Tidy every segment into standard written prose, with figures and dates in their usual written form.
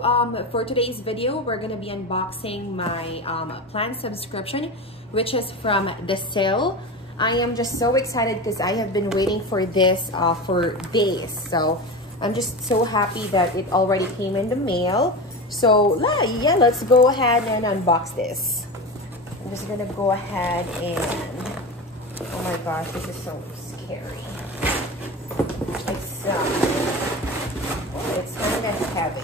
So for today's video, we're gonna be unboxing my plan subscription, which is from the Sill. I am just so excited because I have been waiting for this for days. So I'm just so happy that it already came in the mail. So yeah, let's go ahead and unbox this. I'm just gonna go ahead and, oh my gosh, this is so scary. It's kind of heavy.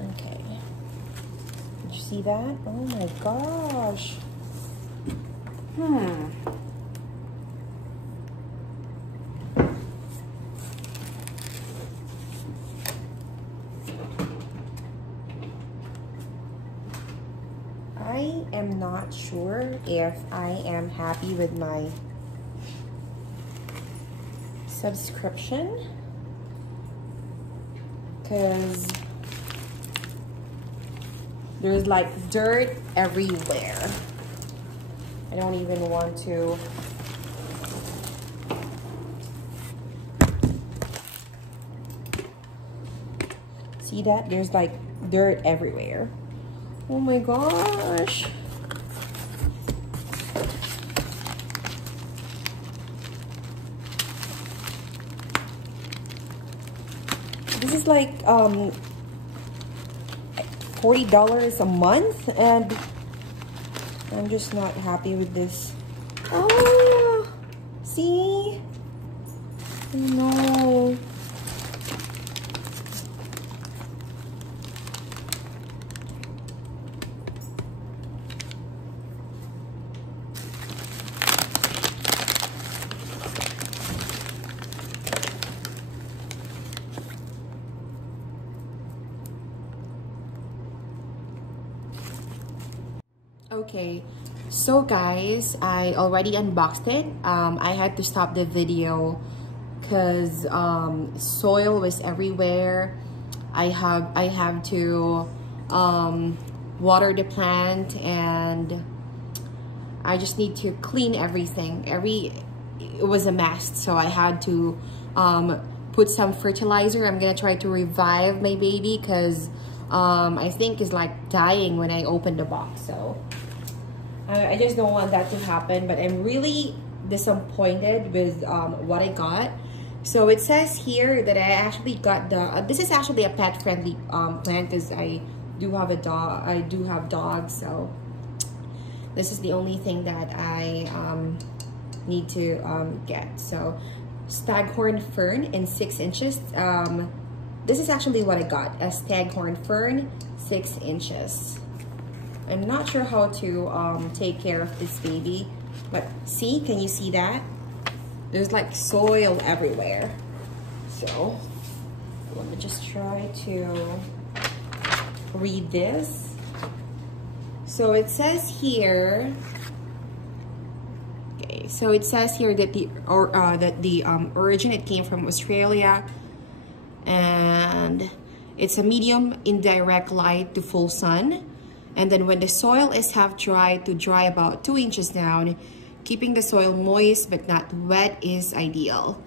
Okay. Did you see that? Oh my gosh. I am not sure if I am happy with my subscription because there's like dirt everywhere. I don't even want to see that. There's like dirt everywhere. Oh my gosh. This is like $40 a month, and I'm just not happy with this. Oh, see? Oh, no. Okay, so guys, I already unboxed it. I had to stop the video because soil was everywhere. I have to water the plant, and I just need to clean everything. It was a mess, so I had to put some fertilizer. I'm gonna try to revive my baby because I think it's like dying when I open the box. So I just don't want that to happen, but I'm really disappointed with what I got. So it says here that I actually got the, this is actually a pet-friendly plant because I do have a dog. I do have dogs, so this is the only thing that I need to get. So staghorn fern in 6 inches. This is actually what I got, a staghorn fern, 6 inches. I'm not sure how to take care of this baby, but see, can you see that? There's like soil everywhere. So let me just try to read this. So it says here, okay, so it says here that the origin, it came from Australia, and it's a medium indirect light to full sun. And then when the soil is half dry to dry about 2 inches down, keeping the soil moist but not wet is ideal.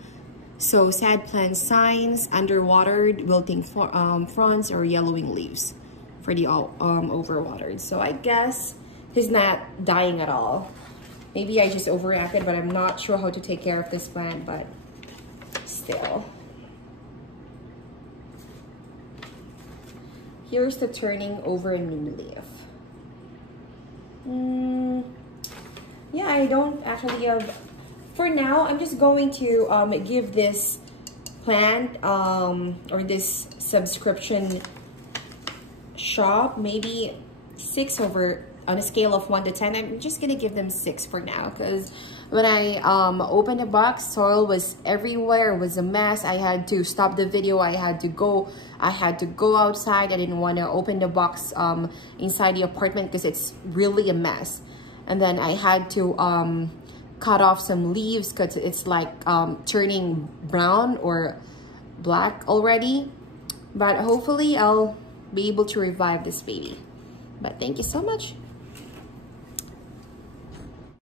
So sad plant signs: underwatered, wilting fronds, or yellowing leaves for the overwatered. So I guess he's not dying at all. Maybe I just overreacted, but I'm not sure how to take care of this plant, but still. Here's the turning over a new leaf. Yeah, I don't actually have, for now, I'm just going to give this plant or this subscription shop maybe 6 over, on a scale of 1 to 10. I'm just gonna give them 6 for now because when I opened the box, soil was everywhere. It was a mess. I had to stop the video. I had to go outside. I didn't want to open the box inside the apartment because it's really a mess. And then I had to cut off some leaves because it's like turning brown or black already. But hopefully I'll be able to revive this baby. But thank you so much.